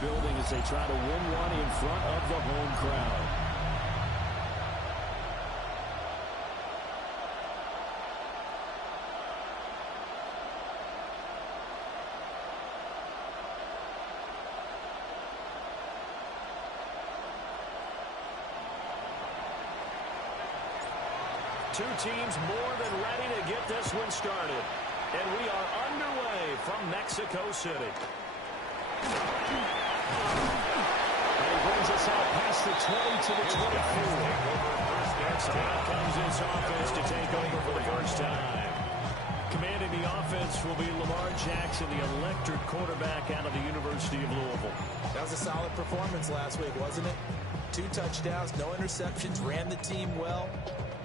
building as they try to win one in front of the home crowd. Two teams more than ready to get this one started. And we are underway from Mexico City. And he brings us out past the 20 to the 24. So out comes this offense to take over for the first time. Commanding the offense will be Lamar Jackson, the electric quarterback out of the University of Louisville. That was a solid performance last week, wasn't it? 2 touchdowns, no interceptions, ran the team well.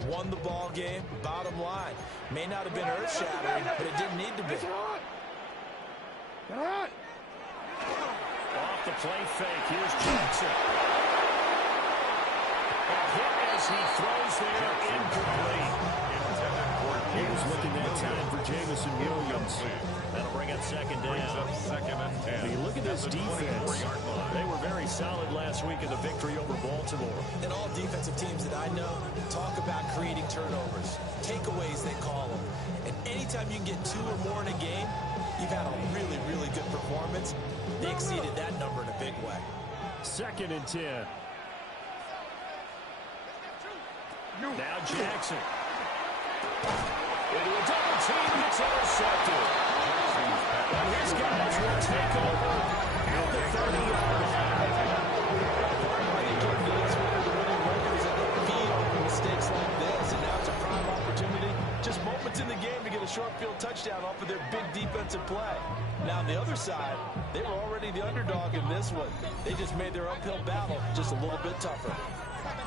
Won the ball game. Bottom line, may not have been earth-shattering, but it didn't need to be. Off the play fake. Here's Jackson. A hit as he throws there, incomplete. He was looking that time for Jameson Williams. That'll bring up second down. And you look at this defense. They were very solid last week in the victory over Baltimore. And all defensive teams that I know talk about creating turnovers. Takeaways, they call them. And anytime you can get 2 or more in a game, you've had a really, really good performance. They exceeded that number in a big way. 2nd and 10. Now Jackson. Into a double team, gets intercepted. And his guys will take over at the 30-yard line. Feed on mistakes like this, and now it's a prime opportunity. Just moments in the game to get a short field touchdown off of their big defensive play. Now on the other side, they were already the underdog in this one. They just made their uphill battle just a little bit tougher.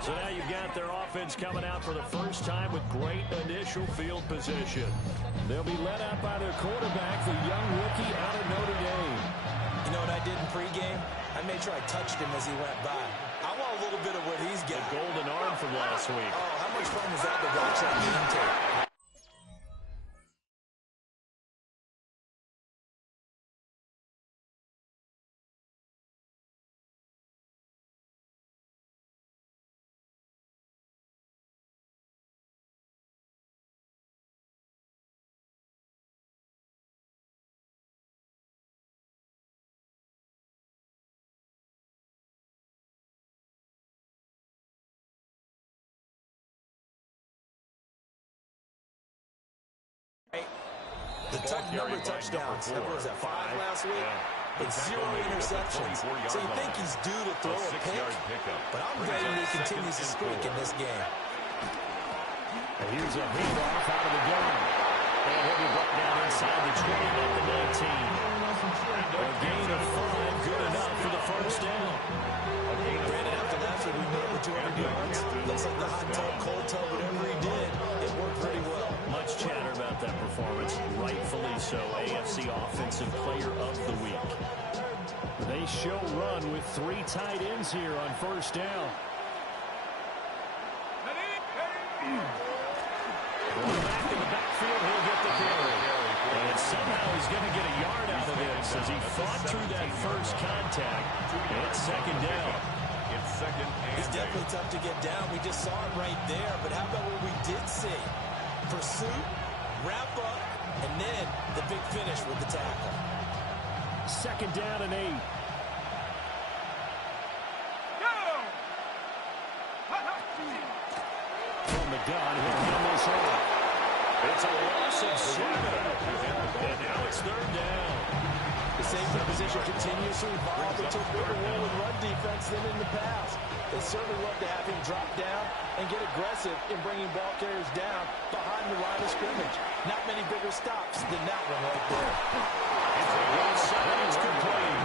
So now you've got their offense coming out for the first time with great initial field position. They'll be led out by their quarterback, the young rookie out of Notre Dame. You know what I did in pregame? I made sure I touched him as he went by. I want a little bit of what he's got. The golden arm from last week. Oh, how much fun was that to watch that game tape? The number of touchdowns, what was that, 5 last week? Yeah. But 0 interceptions. So you think he's due to throw a pick, but I'm betting he continues to streak in this game. And here's a handoff out of the gun. And he'll be brought down inside the 20 at the 19. A gain of 5, good enough for the first down. Granted, after last week, we went over 200 yards. Looks like the hot tub, cold tub, whatever he did, it worked pretty well. Much chatter about that performance. Rightfully so. AFC Offensive Player of the Week. They show run with 3 tight ends here on first down. Back in the backfield, he'll get the carry. And somehow he's going to get a yard out of this as he fought through that first contact. And it's second down. He's definitely tough to get down. We just saw it right there. But how about what we did see? Pursuit, wrap up, and then the big finish with the tackle. Second down and 8. From the gun, he'll hand this over. It's a loss of 7. And now it's third down. The safety position continues to evolve into a bigger role in run defense than in the past. They certainly love to have him drop down and get aggressive in bringing ball carriers down behind the line of scrimmage. Not many bigger stops than that one right there. It's complete.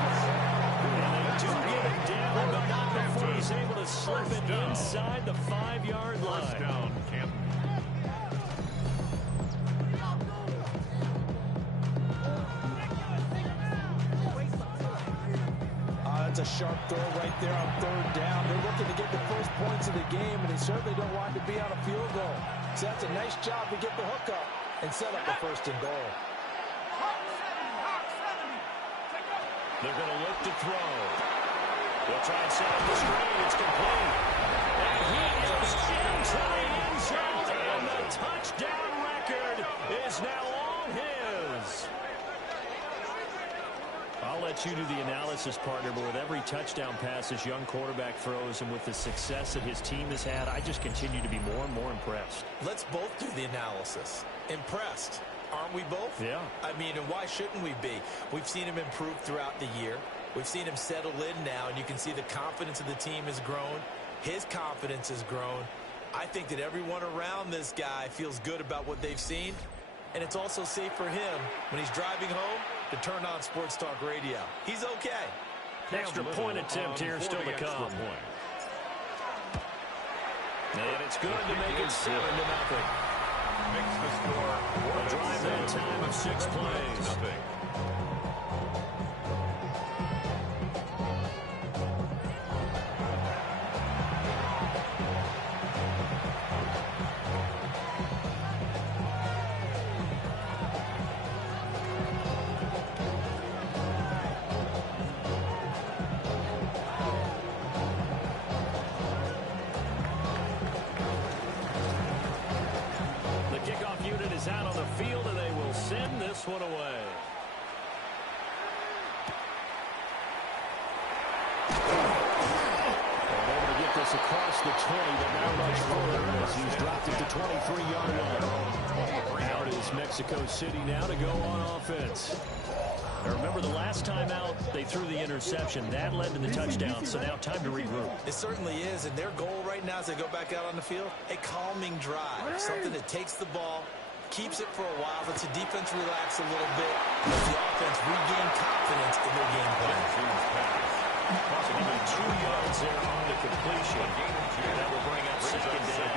And they do get it down, but not before he's able to slip it inside the 5-yard line. First down, Camp. That's a sharp throw right there on third down. They're looking to get the first points of the game, and they certainly don't want to be on a field goal. So that's a nice job to get the hook up and set up a first and goal. They're going to look to throw. They'll try and set up the screen. It's complete. And he is into the end zone, and the touchdown record is now all his. I'll let you do the analysis, partner, but with every touchdown pass this young quarterback throws and with the success that his team has had, I just continue to be more and more impressed. Let's both do the analysis. Impressed. Aren't we both? Yeah. I mean, and why shouldn't we be? We've seen him improve throughout the year. We've seen him settle in now, and you can see the confidence of the team has grown. His confidence has grown. I think that everyone around this guy feels good about what they've seen, and it's also safe for him when he's driving home to turn on Sports Talk Radio. He's okay. Extra point attempt here still to come. And it's good to make it 7-0. Makes the score. A drive that time of 6 plays. Out on the field, and they will send this one away. And able to get this across the 20, but not much further as he's dropped it to 23-yard line. Out is Mexico City now to go on offense. Now remember, the last time out, they threw the interception. That led to the touchdown, so now time to regroup. It certainly is, and their goal right now as they go back out on the field, a calming drive, something that takes the ball, keeps it for a while, lets the defense relax a little bit, lets the offense regain confidence in their game plan. Possibly 2 yards there on the completion. And that will bring up second down.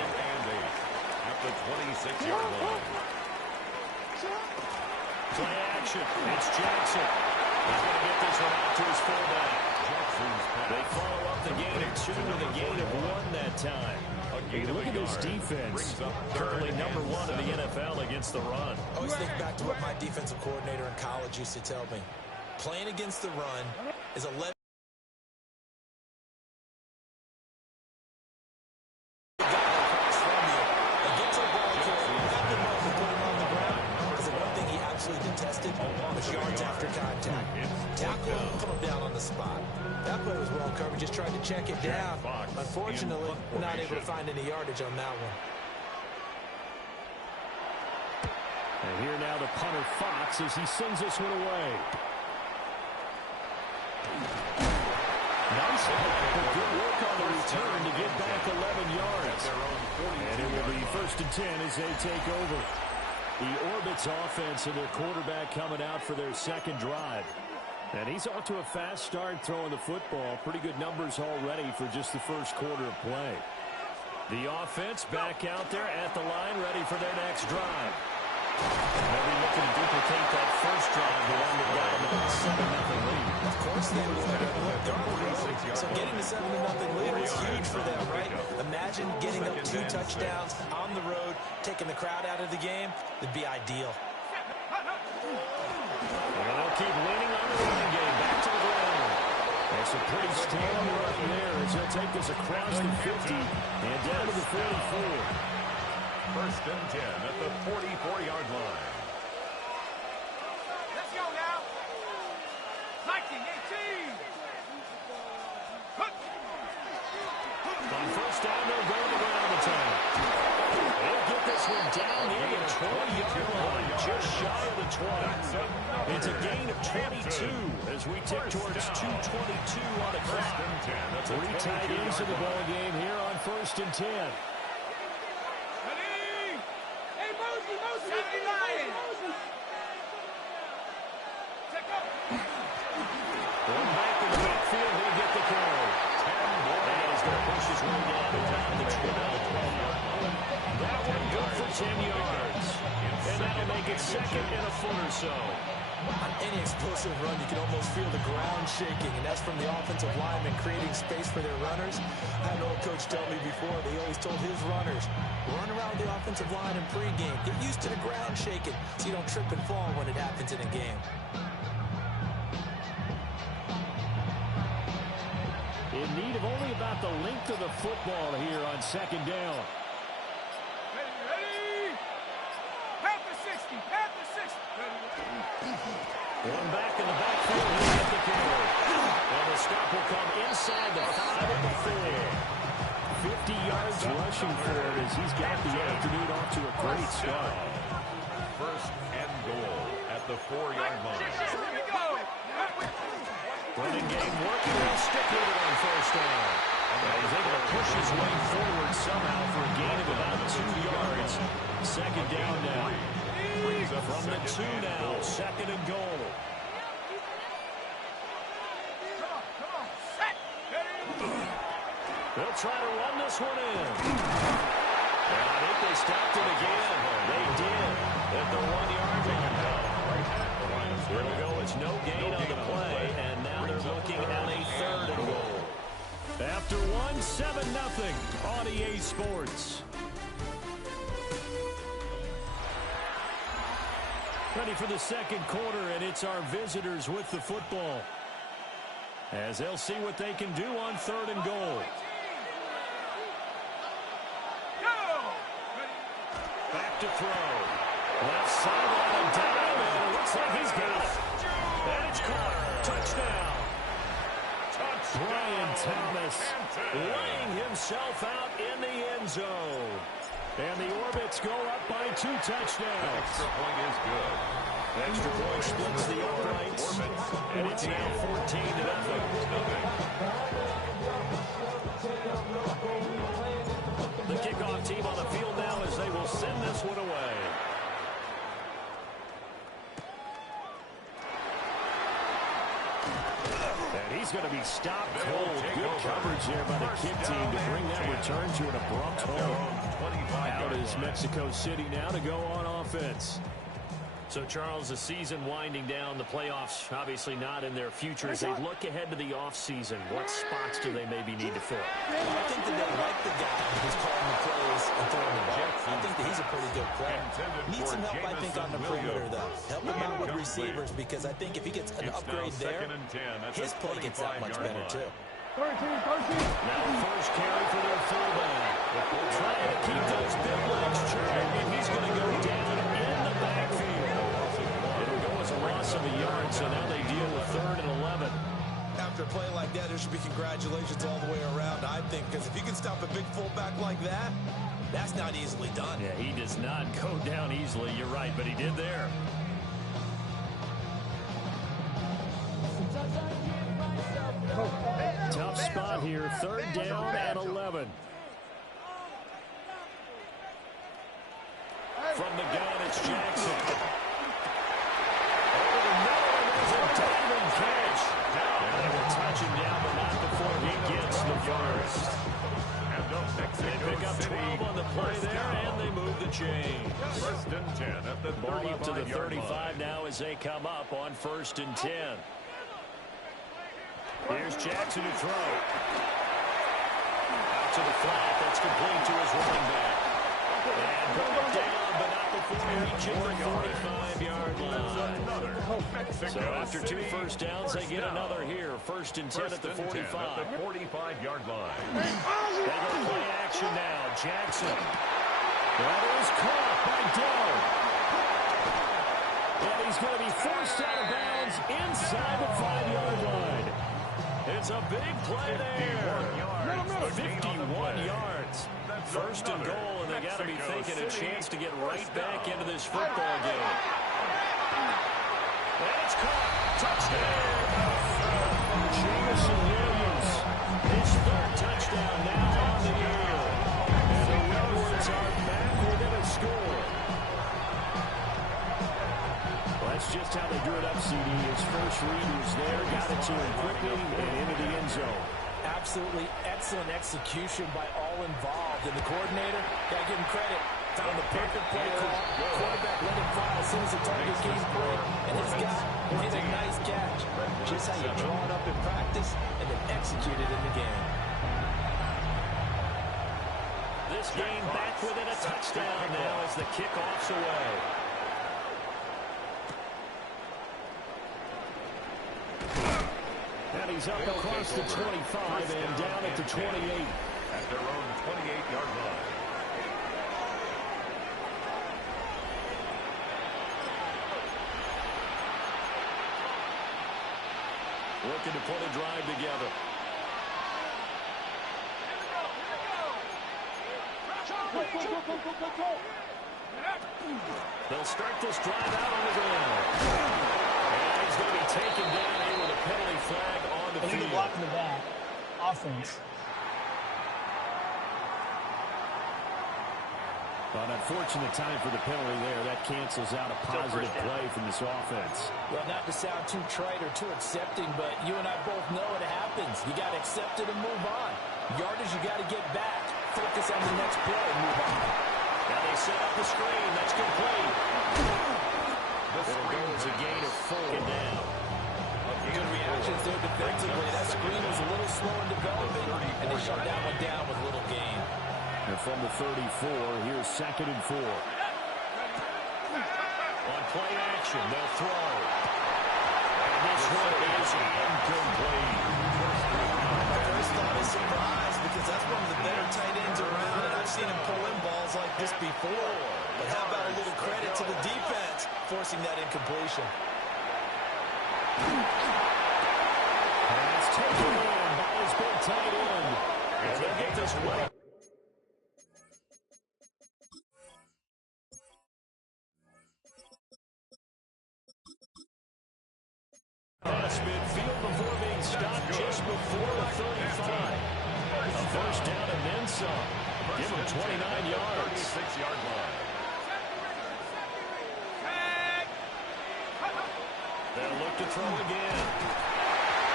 At the 26-yard line. Play action. It's Jackson. He's going to get this one out to his fullback. They follow up the gain of 2 with a gain of 1 that time. Look at this defense. Currently number 1 in the NFL against the run. I always think back to what my defensive coordinator in college used to tell me. Playing against the run is 11. Yards after contact. Tackle coming down on the spot. That play was well covered, just trying to check it down. Unfortunately, not able to find any yardage on that one. And here now the punter Fox as he sends this one away. Nice but good work on the return to get back 11 yards. And it will be 1st and 10 as they take over. The Orbits offense and their quarterback coming out for their second drive. And he's off to a fast start throwing the football. Pretty good numbers already for just the first quarter of play. The offense back out there at the line, ready for their next drive. They'll be looking to duplicate that first drive, the one that got them a 7-0 lead. Of course they would. They're on the road. So getting the 7-0 lead was huge for them, right? Imagine getting up 2 touchdowns on the road, taking the crowd out of the game. It'd be ideal. And they'll keep leaning on the running game. Back to the ground. That's a pretty strong run there as they'll take this across the 50 and down to the 44. 1st and 10 at the 44-yard line. Let's go now. 19, 18. On 1st down, they'll go to the ground attack. They'll get this one down near the 20-yard line, just shy of the 20. It's a gain of 22 as we tick towards 2:22 on the clock. 3 tight ends in the ball game here on 1st and 10. One back in the backfield, he'll get the carry. And he's going to push his way down to the 12. That one good for 10 yards. And that'll make it 2nd and a foot or so. On any explosive run, you can almost feel the ground shaking, and that's from the offensive linemen creating space for their runners. I had an old coach tell me before, they always told his runners, run around the offensive line in pregame. Get used to the ground shaking so you don't trip and fall when it happens in a game. In need of only about the length of the football here on second down. Ready? Panther 60. Panther 60. One back in the backfield. He'll get the carry. And the stop will come inside the 5 of the 4. 50 yards rushing for it as he's got the afternoon off to a great start. First and goal at the 4-yard line. Running game working. He'll stick with it on first down. And he's able to push his way forward somehow for a gain of about 2 yards. Second down now. From the 2 now, second and goal. They'll try to run this one in. And I think they stopped it again. They did at the 1-yard line. It'll go. It's no gain on the play, and now they're looking at a third and goal. After 1, 7-0 on EA Sports. Ready for the second quarter, and it's our visitors with the football, as they'll see what they can do on third and goal. Back to throw. Left sideline, down, and it looks like he's got it. And it's caught. Touchdown. Brian Thomas laying himself out in the end zone. And the Orbits go up by 2 touchdowns. Extra point is good. Extra point splits the uprights, and it's now 14-0. The kickoff team on the field now as they will send this one away. And he's going to be stopped cold. Good coverage there by the kick team to bring that return to an abrupt home. Out is Mexico City now to go on offense. So, Charles, the season winding down, the playoffs obviously not in their future. As they look ahead to the offseason, what spots do they maybe need to fill? I think that they like the guy who's calling the plays and throwing the ball. I think that he's a pretty good player. Needs some help, I think, on the perimeter, though. Help him out with receivers, because I think if he gets an upgrade there, his play gets that much better, too. Now first carry for their fullback. Trying to keep those big legs churning, and he's going to go down in the backfield. It'll go as a loss of a yard, so now they deal with 3rd and 11. After a play like that, there should be congratulations all the way around, I think, because if you can stop a big fullback like that, that's not easily done. Yeah, he does not go down easily, you're right, but he did there. Tough spot here, 3rd down and 11. From the gun, it's Jackson. Over the middle, and there's a diving catch. And they will touch him down, but not before he gets the first. They pick up 12 on the play there, and they move the chain. 1st and 10 at the 35-yard Ball up to the 35 line. now as they come up on 1st and 10. Here's Jackson to throw. Out to the flat. That's complete to his running back. And brought down, but not before reaching the 45-yard line. So after 2 first downs, they get another here. 1st and 10 at the 45. At the 45-yard line. They go play action now. Jackson. That is caught by Dell. And he's going to be forced out of bounds inside the 5-yard line. It's a big play there. 51 yards. 1st and goal, and they got to be thinking a chance to get right back into this football game. And it's caught. Touchdown. Jameson Williams. His 3rd touchdown now on the year. And the Redwoods are back within a score. Well, that's just how they drew it up, CD. His first read was there, got it to him quickly, and into the end zone. Absolutely excellent execution by all involved. And the coordinator, got to give him credit, found the perfect play call. Quarterback let him fly as soon as the target came through. And this guy hit a nice catch. Just how you draw it up in practice and then execute it in the game. This game back within a touchdown now as the kickoff's away. And he's up across the 25 and down at the 28. At their own 28-yard line. Looking to put a drive together. They'll start this drive out on the ground. And he's going to be taken down here with a penalty flag on the field. Blocking the back. Offense. An unfortunate time for the penalty there. That cancels out a positive play from this offense. Well, not to sound too trite or too accepting, but you and I both know it happens. You got to accept it and move on. Yardage, you got to get back. Focus on the next play and move on. Now they set up the screen. That's complete. It'll go as a gain of 4 down. Good reactions there defensively. That screen was a little slow in developing, and they shut that one down with a little gain. And from the 34, here's 2nd and 4. On play action, they'll throw. And this one is incomplete. First thought is surprise, because that's one of the better tight ends around, and I've seen him pull in balls like this before. But how about a little credit to the defense forcing that incompletion? And it's taken in by his big tight end. And they'll get this one. Past midfield before being stopped just before the 35. A first down and then some. Give him 29 yards. 36-yard line. They'll look to throw again.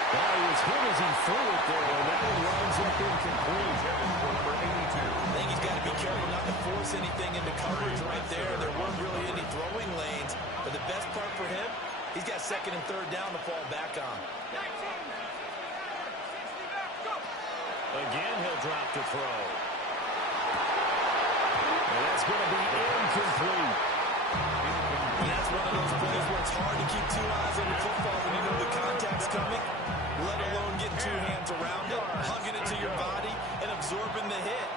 Well, he was hit as he threw it there, and that one winds up incomplete. Number 82. I think he's got to be careful not to force anything into coverage right there. There weren't really any throwing lanes, but the best part for him, he's got 2nd and 3rd down to fall back on. Again, he'll drop the throw. And that's going to be incomplete. And that's one of those plays where it's hard to keep 2 eyes on the football when you know the contact's coming, let alone getting 2 hands around it, hugging it to your body, and absorbing the hit,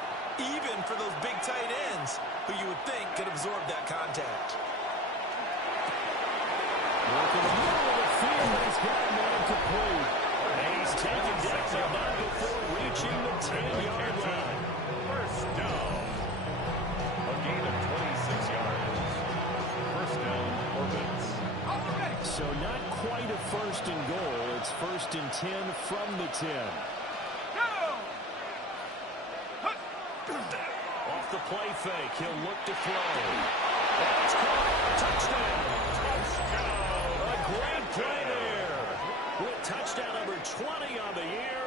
even for those big tight ends who you would think could absorb that contact. Look in the middle of the field, he's got a man to play. And he's taken down now before reaching the 10-yard line. First down. A gain of 26 yards. First down, Orbits. So not quite a first and goal. It's 1st and 10 from the 10. Off the play fake, he'll look to throw. That's caught. Touchdown. A great play there. With touchdown number 20 on the year.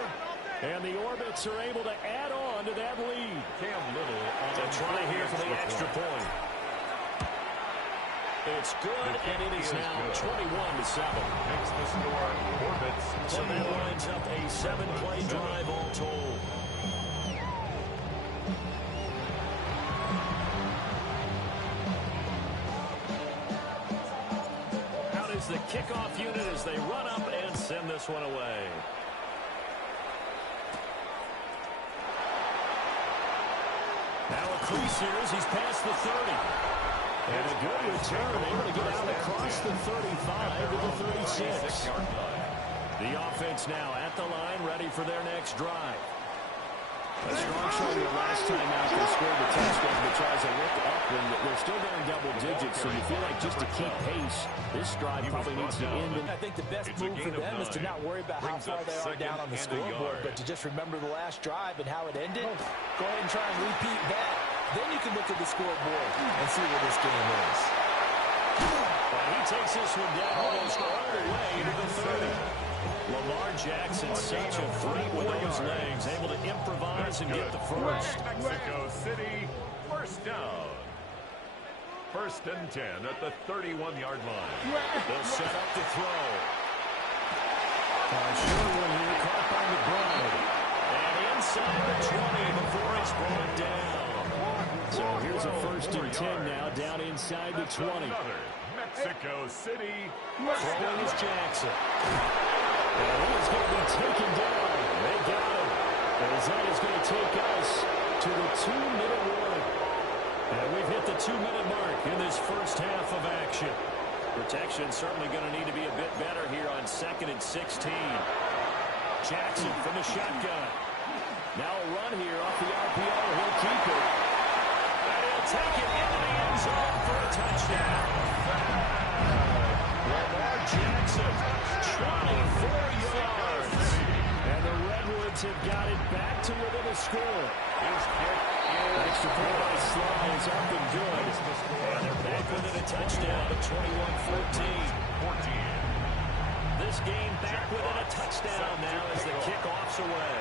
And the Orbits are able to add on to that lead. Cam Little on To try here for the extra point. It's good, and it is now 21-7. Makes the score Orbits. So that lines up a 7-play drive all told. Out is the kickoff unit as they run up and send this one away. Now a crease here as he's past the 30. And a good return, able to get out across the 35 to the 36. The offense now at the line, ready for their next drive. A strong showing the last time out they scored the touchdown, but tries to look up when they're still there in double digits, so you feel like just to keep pace, this drive probably needs to end. I think the best move for them is to not worry about how far they are down on the scoreboard, but to just remember the last drive and how it ended. Go ahead and try and repeat that. Then you can look at the scoreboard and see where this game is. But he takes this one down almost all the way to the 30. Lamar Jackson, such a freak with those legs, able to improvise and get the first. Mexico City, first down. 1st and 10 at the 31-yard line. They'll set up the throw. Sure one here, caught by McBride. And inside the 20 before it's brought down. So here's a 1st and 10 now, down inside the 20. Another Mexico City. Throwing is Jackson. And he is going to be taken down. They got him. As that is going to take us to the 2-minute warning. And we've hit the 2-minute mark in this first half of action. Protection certainly going to need to be a bit better here on 2nd and 16. Jackson from the shotgun. Now a run here off the RPO. He'll keep it. And he'll take it into the end zone for a touchdown. Lamar Jackson, 24 yards. And the Redwoods have got it back to within a score. Extra point by Sly is up and good. And they're back within a touchdown at 21-14. This game back within a touchdown now as the kickoff's away.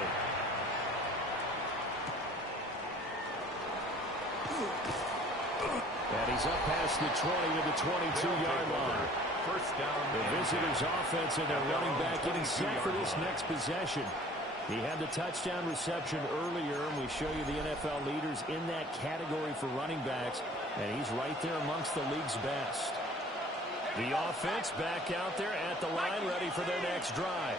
And he's up past the 20 to the 22-yard line. First down. The visitors' offense and their running back getting set for this next possession. He had the touchdown reception earlier, and we show you the NFL leaders in that category for running backs, and he's right there amongst the league's best. The offense back out there at the line, ready for their next drive.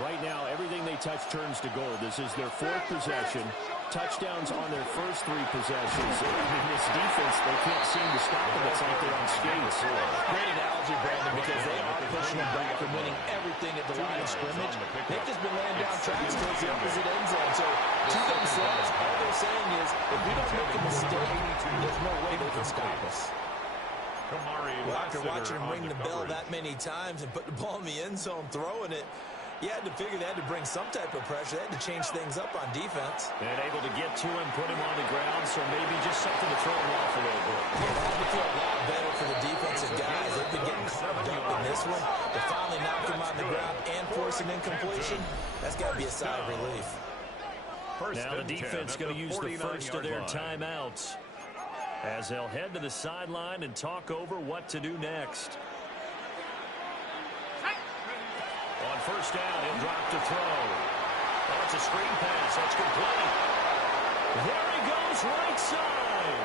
Right now, everything they touch turns to gold. This is their 4th possession. Touchdowns on their first 3 possessions. In this defense, they can't seem to stop them. It's like they're on skates. Great analogy, Brandon, because they are pushing them back and winning everything at the line of scrimmage. They've just been laying down tracks towards the opposite end zone. So, to themselves, all they're saying is, if we don't make a mistake, there's no way they can stop us. Well, after watching him ring the bell that many times and put the ball in the end zone, throwing it, you had to figure they had to bring some type of pressure. They had to change things up on defense. And able to get to him, put him on the ground, so maybe just something to throw him off a little bit. It had to feel a lot better for the defensive guys. They've been getting carved up in this one. To finally knock him on the ground and force an incompletion, that's got to be a sigh of relief. Now the defense going to use the first of their timeouts as they'll head to the sideline and talk over what to do next. On first down, he'll drop to throw. That's a screen pass. That's complete. There he goes, right side.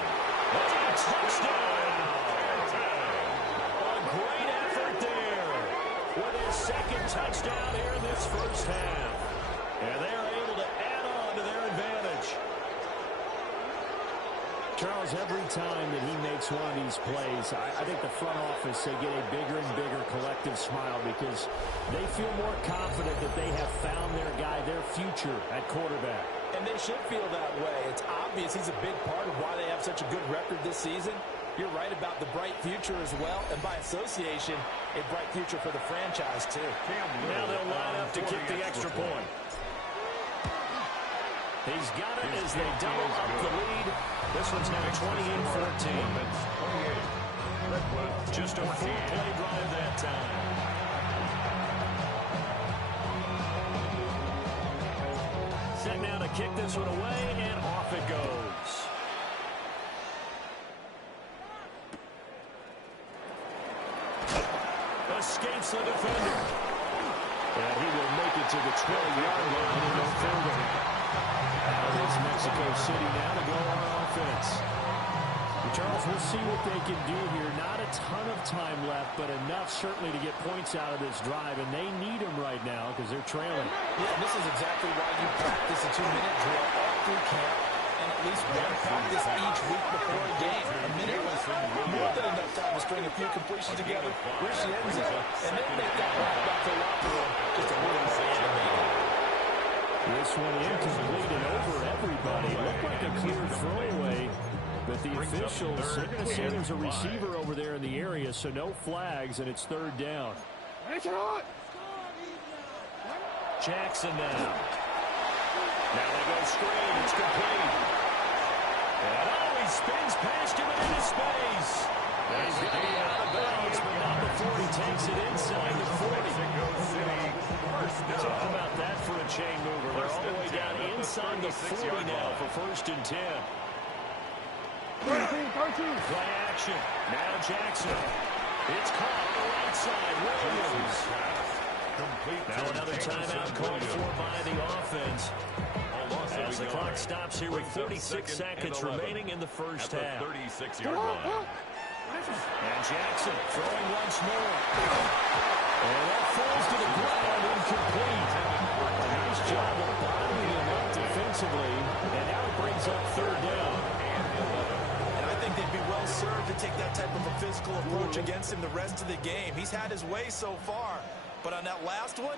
That's a touchdown. A great effort there with his 2nd touchdown here in this first half. And they are able to add on to their advantage. Charles, every time that he makes one of these plays, I think the front office, they get a bigger and bigger collective smile because they feel more confident that they have found their guy, their future at quarterback. And they should feel that way. It's obvious he's a big part of why they have such a good record this season. You're right about the bright future as well, and by association, a bright future for the franchise, too. Now they'll line up to kick the extra point. He's got it as they double up the lead. This one's now 28-14. Just a full-play drive that time. Set now to kick this one away, and off it goes. Escapes the defender. And he will make it to the 12-yard line and no further. Out is Mexico City now to go on offense. Charles, we'll see what they can do here. Not a ton of time left, but enough certainly to get points out of this drive, and they need them right now because they're trailing. Yeah, this is exactly why you practice a 2-minute drill all through camp and at least one practice each week before a game. A minute was more than enough time to string a few completions together, reach the end zone, and then make that walk back to the locker room just a little more animated. This one incomplete and over everybody. Looked like a clear throwaway. But the officials, they're going to say there's a receiver over there in the area, so no flags, and it's 3rd down. Jackson now. Now they go screen. It's complete. And he spins past him and into space. And he's going to be out of bounds, but not before he takes it inside the 40. Talk about that for a chain mover. They're all the way down inside the 40 now for 1st and 10. Play action. Now Jackson. It's caught on the right side. Williams. Now another timeout called for by the offense. As the clock stops here with 46 seconds remaining in the first half. 36-yard line. And Jackson throwing once more. And that falls to the ground, incomplete. A nice job of bottling him up defensively, and now it brings up third down. And I think they'd be well served to take that type of a physical approach against him the rest of the game. He's had his way so far, but on that last one,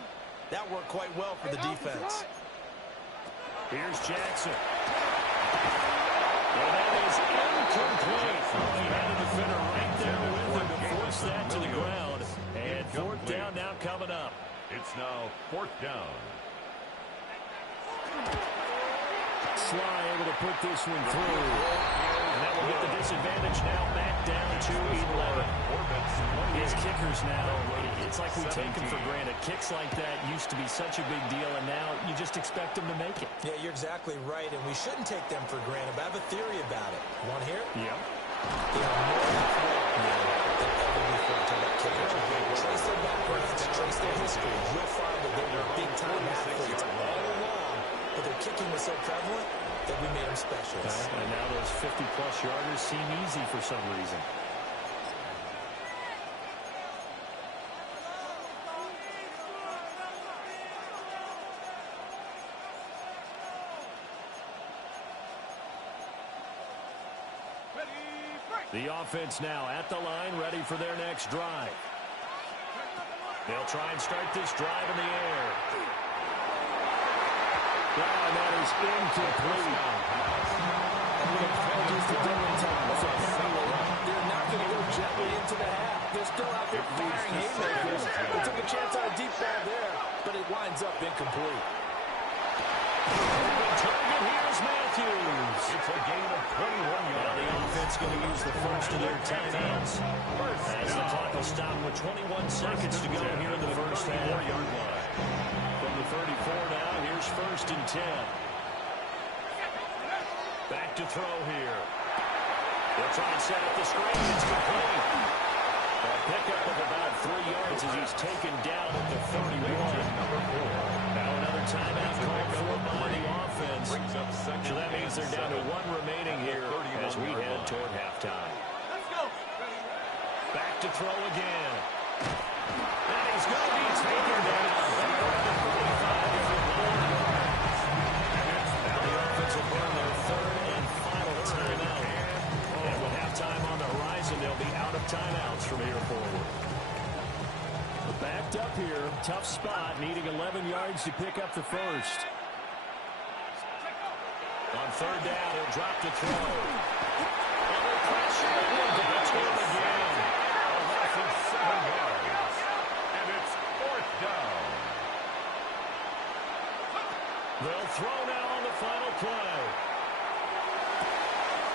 that worked quite well for the defense. Here's Jackson. And that is incomplete. He had a defender right there with him to force that to the ground. And fourth down now coming up. It's now fourth down. Sly able to put this one through. And that will get the disadvantage now back down to 11. His kickers now, it's like we take them for granted. Kicks like that used to be such a big deal, and now you just expect them to make it. Yeah, you're exactly right, and we shouldn't take them for granted. But I have a theory about it. You want to hear it? Yeah. They are more athletic now than ever before. Talk about kickers. Trace their backgrounds, trace their history. You'll find that they were big-time athletes all along, but their kicking was so prevalent that we made them specialists. And now those 50-plus yarders seem easy for some reason. The offense now at the line, ready for their next drive. They'll try and start this drive in the air. And that is incomplete. They're not going to go gently into the half. They're still out there firing haymakers. They took a chance on a deep ball there, but it winds up incomplete. Target, here's Matthews. It's a gain of 21 yards. The offense going to use the first of their timeouts. As the clock will stop with 21 seconds to go here in the first half. From the 34 now, here's first and 10. Back to throw here. They'll try and set up the screen. It's complete. A pickup of about 3 yards as he's taken down at the 31. Now another timeout called for by the offense. So that means they're down to one remaining here as we head toward halftime. Back to throw again. And he's going to be taken down. Now the offense will burn their third and final timeout. And with halftime on the horizon, they'll be out of timeouts from here forward. Backed up here, tough spot, needing 11 yards to pick up the first. On third down, he'll drop to throw. Under pressure, and that's him again. A loss of 7 yards. And it's fourth down. They'll throw now on the final play.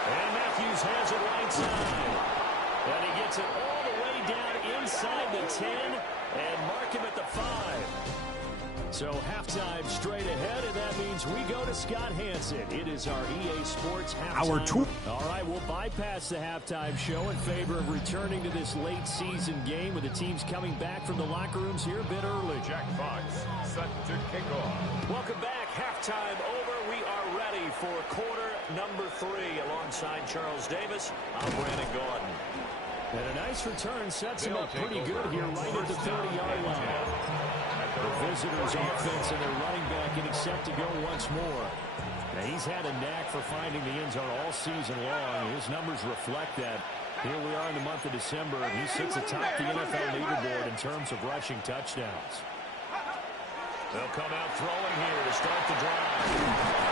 And Matthews has it right side. And he gets it all the way down inside the 10 and mark him at the 5. So halftime straight ahead, and that means we go to Scott Hanson. It is our EA Sports halftime. All right, we'll bypass the halftime show in favor of returning to this late season game with the teams coming back from the locker rooms here a bit early. Jack Fox set to kick off. Welcome back. Halftime over. We are ready for quarter number 3 alongside Charles Davis. I'm Brandon Gordon. And a nice return sets him up pretty good here right at the 30-yard line. The visitors' offense and their running back getting set to go once more. Now, he's had a knack for finding the end zone all season long. His numbers reflect that. Here we are in the month of December, and he sits atop the NFL leaderboard in terms of rushing touchdowns. They'll come out throwing here to start the drive.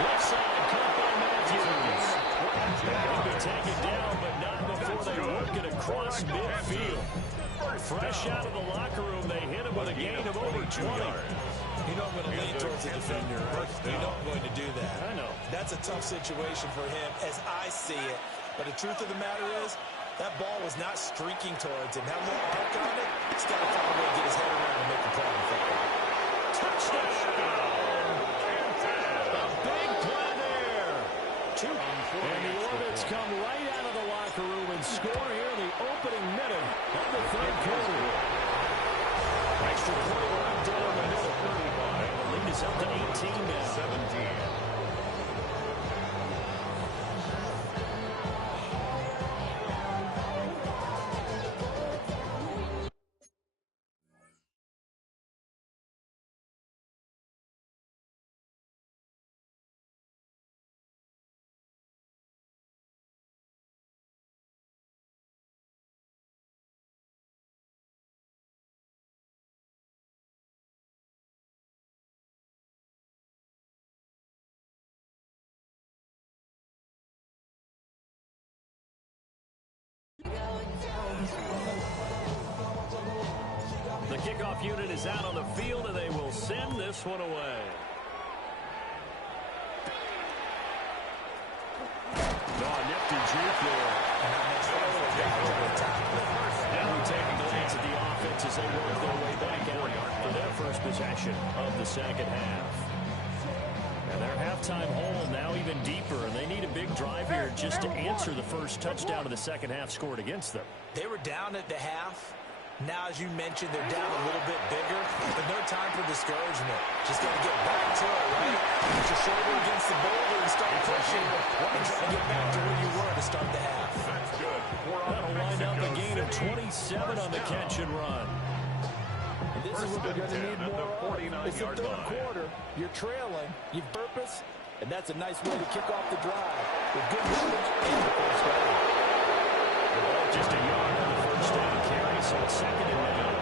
Left side, caught by Matthews. They'll be taken down, but not before they work it across midfield. Fresh out of the locker room, they hit him with a gain of over 20. You know I'm going to lean towards the defender, right? You know I'm going to do that. I know. That's a tough situation for him as I see it. But the truth of the matter is, that ball was not streaking towards him. Had a little poke on it, he's got to find a way to get his head around and make the play in football. Touchdown! A big play there. And the Orbits come right out of the locker room and score here in the opening minute of the third quarter. Extra point right down the middle. The lead is up to 18 now. 17. The kickoff unit is out on the field, and they will send this one away. Nifty juke there. Now we take a glance at the offense as they work their way back out for their first possession of the second half. And their halftime hole now even deeper, and they need a big drive here just to answer the first touchdown of the second half scored against them. They were down at the half. Now, as you mentioned, they're down a little bit bigger, but no time for discouragement. Just got to get back to it, right? Put your shoulder against the boulder and start pushing and try to get back to where you were to start the half. That's good. That'll wind up a gain of 27 on the catch and run. And this is what we're going to need more of. It's the third quarter. You're trailing. You've purpose, and that's a nice way to kick off the drive with good yardage and the first down. Just a yard on the first down carry, so it's second and now.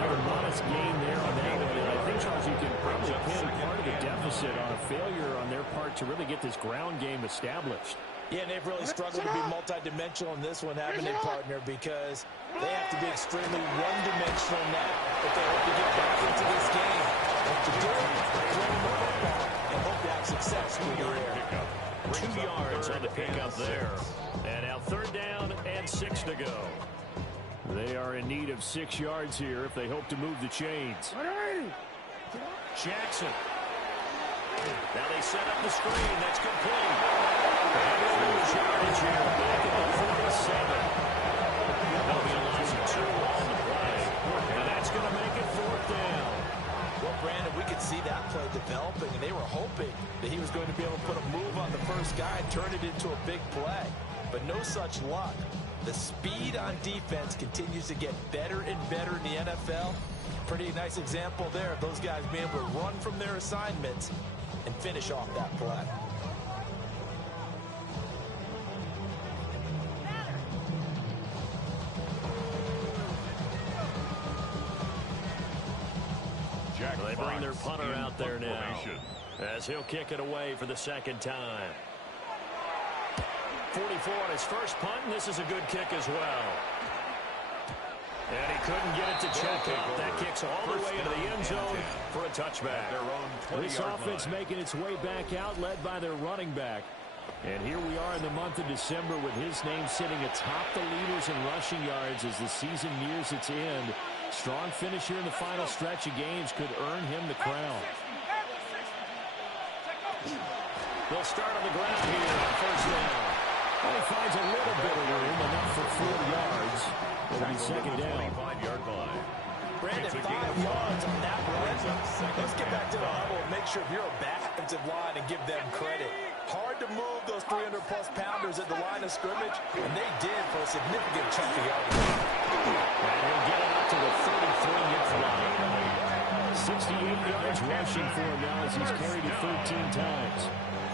Another modest gain there on that one. And I think, Charles, you can probably pin part of the deficit on a failure on their part to really get this ground game established. Yeah, and they've really struggled to be multidimensional in this one, haven't they, partner? Because they have to be extremely one-dimensional now if they hope to get back into this game. And to do it, throw the football and hope to have success through the air. 2 yards on the pickup there. And now third down and 6 to go. They are in need of 6 yards here if they hope to move the chains. Jackson. Now they set up the screen. That's complete. And they lose yardage here back at the 47. That'll be a loss of 2 on the play. And that's going to make it 4th down. Well, Brandon, we could see that play developing, and they were hoping that he was going to be able to put a move on the first guy and turn it into a big play. But no such luck. The speed on defense continues to get better and better in the NFL. Pretty nice example there of those guys being able to run from their assignments and finish off that play. They bring their punter out there now as he'll kick it away for the second time. 44 on his first punt, and this is a good kick as well. And he couldn't get it to check out. That kicks all the way into the end zone for a touchback. This offense making its way back out, led by their running back. And here we are in the month of December with his name sitting atop the leaders in rushing yards as the season nears its end. Strong finish here in the final stretch of games could earn him the crown. They'll start on the ground here on first down. Well, he finds a little bit of room, enough for 4 yards. It'll be second down. 25-yard line. Brandon, 5 yards on that run. Let's get back to the huddle and make sure you're a back offensive line and give them credit. Hard to move those 300-plus pounders at the line of scrimmage, and they did for a significant chunk of yardage. And he'll get it up to the 33-yard line. 68 yards rushing for him now as he's carried it 13 times.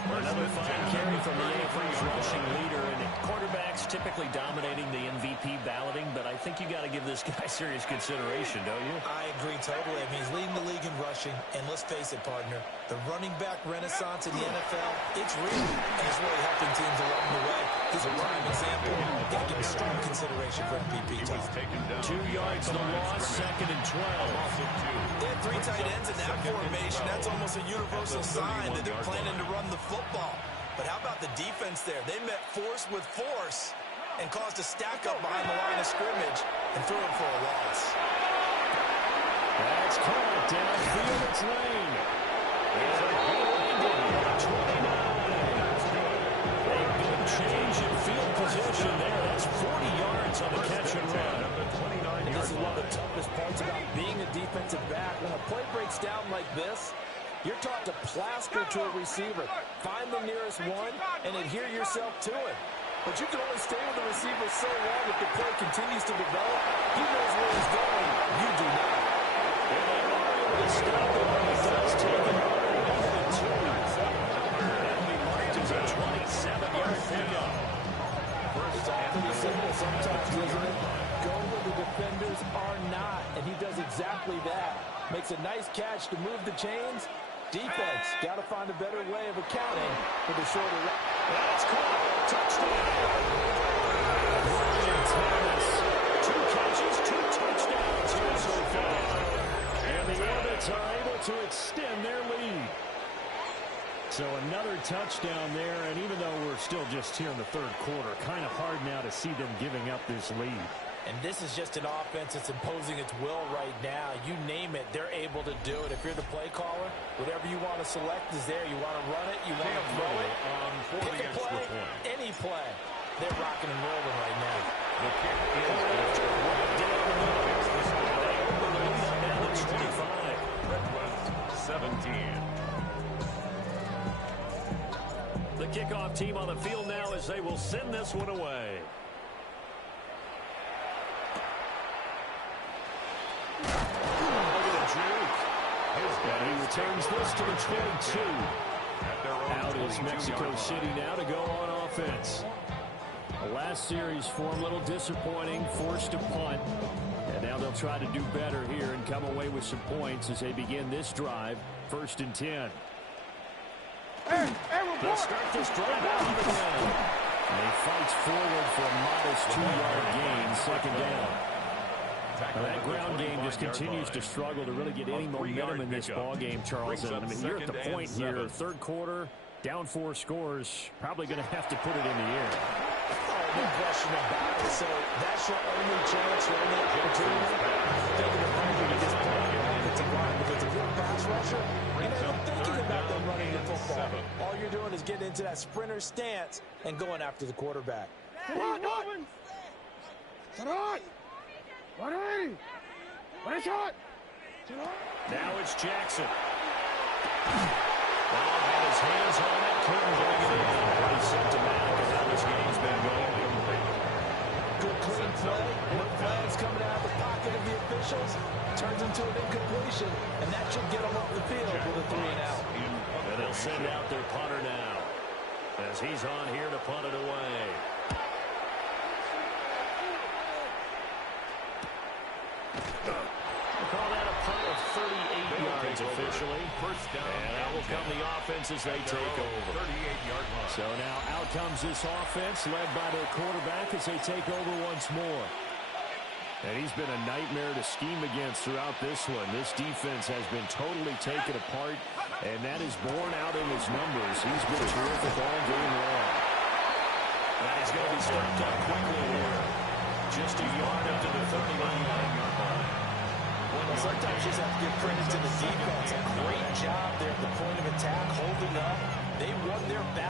Another fine carry from the AFL's rushing leader, and quarterbacks typically dominating the MVP balloting, but I think you got to give this guy serious consideration, don't you? I agree totally. I mean, he's leading the league in rushing, and let's face it, partner, the running back renaissance in the NFL, it's real, and it's really helping teams along the way. He's a prime example. Got to give him strong consideration for MVP time. 2 yards the loss, second and 12. They had 3 tight ends in that formation. That's almost a universal sign that they're planning to run the football. But how about the defense there? They met force with force and caused a stack up behind the line of scrimmage and threw him for a loss. That's caught downfield. It's Lane. And he landed at 29. A good change in field position there. That's 40 yards on the catch and run. And this is one of the toughest parts about being a defensive back. When a play breaks down like this, you're taught to plaster to a receiver. Find the nearest one and adhere yourself to it. But you can only stay with the receiver so long if the play continues to develop. He knows where he's going. You do not. And they are able to stop it, but he does take it hard into the 2. That'll be marked as a 27-yard pickup. It's all pretty simple sometimes, isn't it? Go where the defenders are not, and he does exactly that. Makes a nice catch to move the chains. Defense got to find a better way of accounting for the shorter route. That's caught. Touchdown. William Thomas So another touchdown there, and even though we're still just here in the third quarter, kind of hard now to see them giving up this lead. And this is just an offense that's imposing its will right now. You name it, they're able to do it. If you're the play caller, whatever you want to select is there. You want to run it, you want to throw it, pick a play, any play. They're rocking and rolling right now. The kick is good. Right down the middle. They open the lead up now to 25. Redwoods 17. The kickoff team on the field now as they will send this one away. And he returns this to the 22. Out is Mexico City now to go on offense. The last series for him, a little disappointing, forced to punt. And now they'll try to do better here and come away with some points as they begin this drive, 1st and 10. They'll start this drive out on the ground. And he fights forward for a modest 2-yard gain, 2nd down. That ground game just continues to struggle to really get any momentum in this ball game, Charles. And I mean, you're at the point here, third quarter, down 4 scores, probably going to have to put it in the air. No question about it. So that's your only chance, your only opportunity. Taking advantage of this play on your offensive line, because if you're a pass rusher, you're not even thinking about them running the football. All you're doing is getting into that sprinter stance and going after the quarterback. Now it's Jackson. Well, had his hands on it, couldn't bring it in. Pretty symptomatic of how this game's been going. Good clean play. No flags coming out of the pocket of the officials. Turns into an incompletion, and that should get them off the field with a 3-and-out. And they'll send out their punter now as he's on here to punt it away. We'll call that a punt of 38 yards officially. First down. And that will come the offense as they take over. 38-yard line. So now out comes this offense led by their quarterback as they take over once more. And he's been a nightmare to scheme against throughout this one. This defense has been totally taken apart, and that is borne out in his numbers. He's been terrific all game long. And he's going to be stopped up quickly here. Just a yard up to the 39-yard line. Well, sometimes you just have to give credit to the defense. A great job there at the point of attack, holding up. They won their battle.